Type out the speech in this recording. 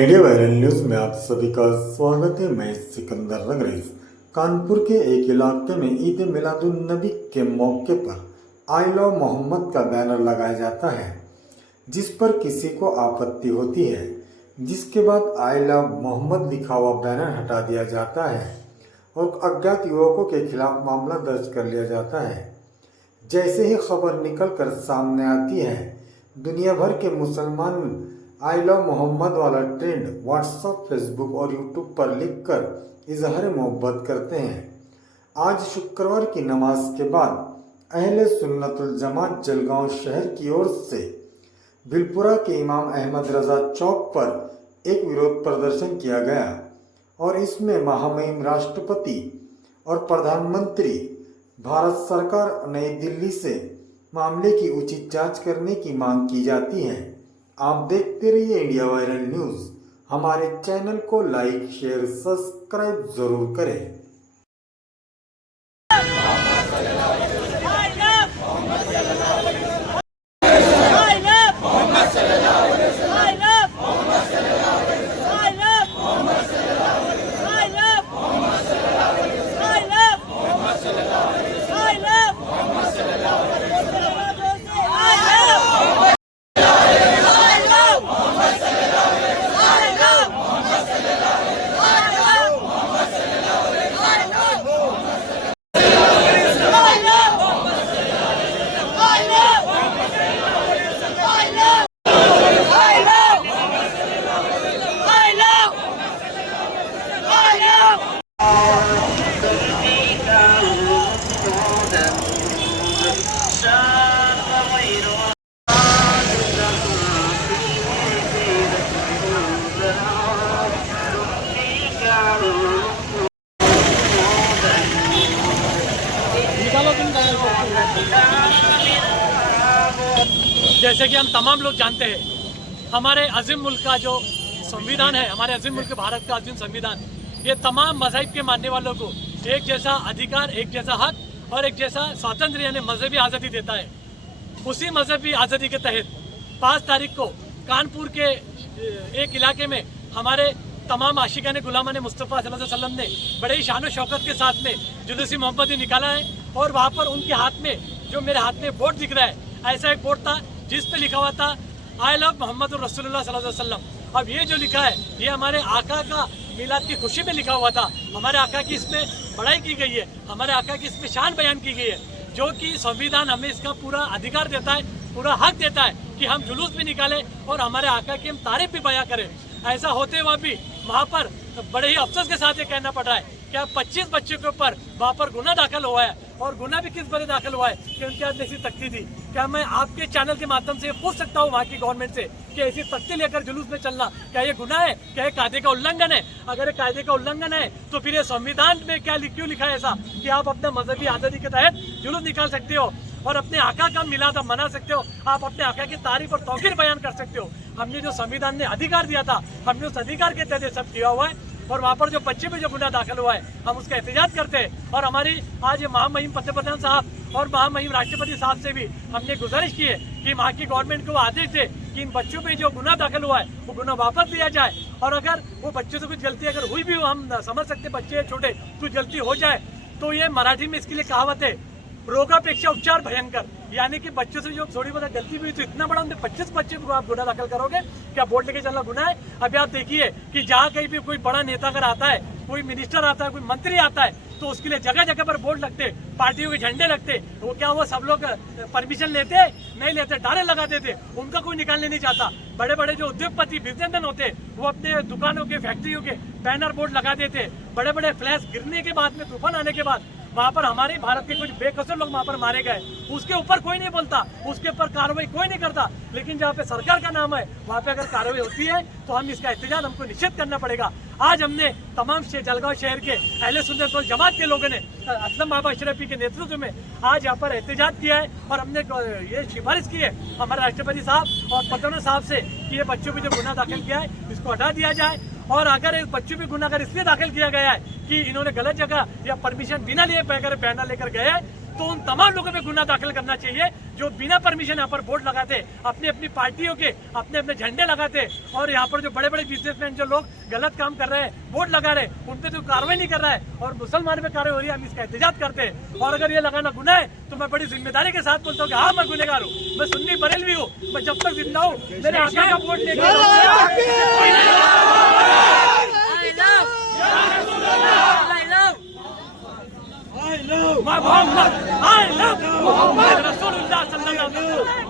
India viral news में आप सभी का स्वागत है। मैं सिकंदर रंगरेज। कानपुर के एक इलाके में ईद मिलादुन नबी के मौके पर आई लव मोहम्मद का बैनर लगाया जाता है, जिस पर किसी को आपत्ति होती है, जिसके बाद आई लव मोहम्मद लिखा हुआ बैनर हटा दिया जाता है और अज्ञात युवकों के खिलाफ मामला दर्ज कर लिया जाता है। जैसे ही खबर निकलकर सामने आती है, दुनिया भर के मुसलमान आई लव मोहम्मद वाला ट्रेंड व्हाट्सएप, फेसबुक और यूट्यूब पर लिखकर इजहार मोहब्बत करते हैं। आज शुक्रवार की नमाज के बाद अहले सुन्नतुल जमात जलगांव शहर की ओर से बिलपुरा के इमाम अहमद रजा चौक पर एक विरोध प्रदर्शन किया गया और इसमें महामहिम राष्ट्रपति और प्रधानमंत्री भारत सरकार नई दिल्ली से मामले की उचित जांच करने की मांग की जाती है। आप देखते रहिए इंडिया वायरल न्यूज। हमारे चैनल को लाइक, शेयर, सब्सक्राइब जरूर करें। जैसे कि हम तमाम लोग जानते हैं, हमारे अजीम मुल्क का जो संविधान है, हमारे अजीम मुल्क भारत का अजीम संविधान, ये तमाम मज़हब के मानने वालों को एक जैसा अधिकार, एक जैसा हक और एक जैसा स्वातंत्र यानी मजहबी आज़ादी देता है। उसी मजहबी आज़ादी के तहत 5 तारीख को कानपुर के एक इलाके में हमारे तमाम आशिकाने गुलामान मुस्तफ़ा सल्लल्लाहु अलैहि वसल्लम ने बड़े ही शान शौकत के साथ में जुलूसी मोहम्मदी निकाला है और वहाँ पर उनके हाथ में, जो मेरे हाथ में बोर्ड दिख रहा है, ऐसा एक बोर्ड था जिस पे लिखा हुआ था आई लव मोहम्मद रसूलुल्लाह सल्लल्लाहु अलैहि वसल्लम। अब ये जो लिखा है, ये हमारे आका का मिलाद की खुशी में लिखा हुआ था। हमारे आका की इसमें बड़ाई की गई है, हमारे आका की इसमें शान बयान की गई है, जो कि संविधान हमें इसका पूरा अधिकार देता है, पूरा हक देता है कि हम जुलूस भी निकालें और हमारे आका की हम तारीफ भी बयां करें। ऐसा होते हुआ भी वहाँ पर बड़े ही अफसोस के साथ ये कहना पड़ रहा है कि 25 बच्चों के ऊपर वहाँ पर गुना दाखिल हुआ है और गुना भी किस वजह दाखिल हुआ है कि उनके हाथ में ऐसी तख्ती थी। क्या मैं आपके चैनल के माध्यम से पूछ सकता हूँ वहाँ की गवर्नमेंट से कि ऐसी तख्ती लेकर जुलूस में चलना क्या ये गुनाह है, क्या ये कायदे का उल्लंघन है? अगर ये कायदे का उल्लंघन है तो फिर ये संविधान में क्यों लिखा है ऐसा कि आप अपने मजहबी आज़ादी के तहत जुलूस निकाल सकते हो और अपने आका का मिलाद आप मना सकते हो, आप अपने आका की तारीफ और तौकीर बयान कर सकते हो। हमने जो संविधान ने अधिकार दिया था, हमने उस अधिकार के तहत सब किया हुआ है और वहाँ पर जो बच्चे पे जो गुनाह दाखिल हुआ है, हम उसका एहतजाज करते हैं। और हमारी आज महामहिम पंतप्रधान साहब और महामहिम राष्ट्रपति साहब से भी हमने गुजारिश की है कि वहाँ की गवर्नमेंट को आदेश दे कि इन बच्चों पे जो गुनाह दाखिल हुआ है वो गुनाह वापस लिया जाए और अगर वो बच्चों से कुछ गलती अगर हुई भी हो, हम समझ सकते बच्चे छोटे, कुछ गलती हो जाए तो ये मराठी में इसके लिए कहावत है, रोगापेक्षा उपचार भयंकर, यानी कि बच्चों से जो थोड़ी बहुत गलती भी हुई तो इतना बड़ा 25 बच्चे को आप गुनाह दाखिल करोगे, क्या बोर्ड लेके चलना गुनाह है? अभी आप देखिए कि जहाँ कहीं भी कोई बड़ा नेता अगर आता है, कोई मिनिस्टर आता है, कोई मंत्री आता है, तो उसके लिए जगह जगह पर बोर्ड लगते, पार्टियों के झंडे लगते, वो क्या वो सब लोग परमिशन लेते? नहीं लेते, डारे लगा देते, उनका कोई निकालने नहीं चाहता। बड़े बड़े जो उद्योगपति बिजनेसमैन होते, वो अपने दुकानों के, फैक्ट्रियों के बैनर बोर्ड लगा देते। बड़े बड़े फ्लैश गिरने के बाद में, तूफान आने के बाद वहाँ पर हमारे भारत के कुछ बेकसूर लोग वहाँ पर मारे गए, उसके ऊपर कोई नहीं बोलता, उसके ऊपर कार्रवाई कोई नहीं करता। लेकिन जहाँ पे सरकार का नाम है वहाँ पे अगर कार्रवाई होती है तो हम इसका एहतजाज हमको निश्चित करना पड़ेगा। आज हमने तमाम जलगांव शहर के अहले सुन्नत वल जमात के लोगों ने असलम बाबा अशरफी के नेतृत्व में आज यहाँ पर एहतजाज किया है और हमने ये सिफारिश की है हमारे राष्ट्रपति साहब और प्रधानमंत्री साहब से कि ये बच्चों पे जो गुनाह दाखिल किया है इसको हटा दिया जाए। और अगर एक बच्चों पे गुनाह अगर इसलिए दाखिल किया गया है कि इन्होंने गलत जगह या परमिशन बिना लिए बैनर लेकर गए हैं तो उन तमाम लोगों पे गुना दाखिल करना चाहिए जो बिना परमिशन यहाँ पर बोर्ड लगाते, अपनी अपनी पार्टियों के अपने अपने झंडे लगाते, और यहाँ पर जो बड़े बड़े बिजनेसमैन जो लोग गलत काम कर रहे हैं, बोर्ड लगा रहे, उन पे तो कार्रवाई नहीं कर रहा है और मुसलमान पे कार्रवाई हो रही है, हम इसका एहतजाज करते हैं। और अगर ये लगाना गुनाह है तो मैं बड़ी जिम्मेदारी के साथ बोलता हूँ कि हाँ मैं गुनहगार हूँ, मैं सुन्नी बरेलवी हूँ, मैं जब तक जिंदा हूँ मेरे आका का vote I love Muhammad. I love Muhammad. Rasulullah sallallahu alaihi wasallam.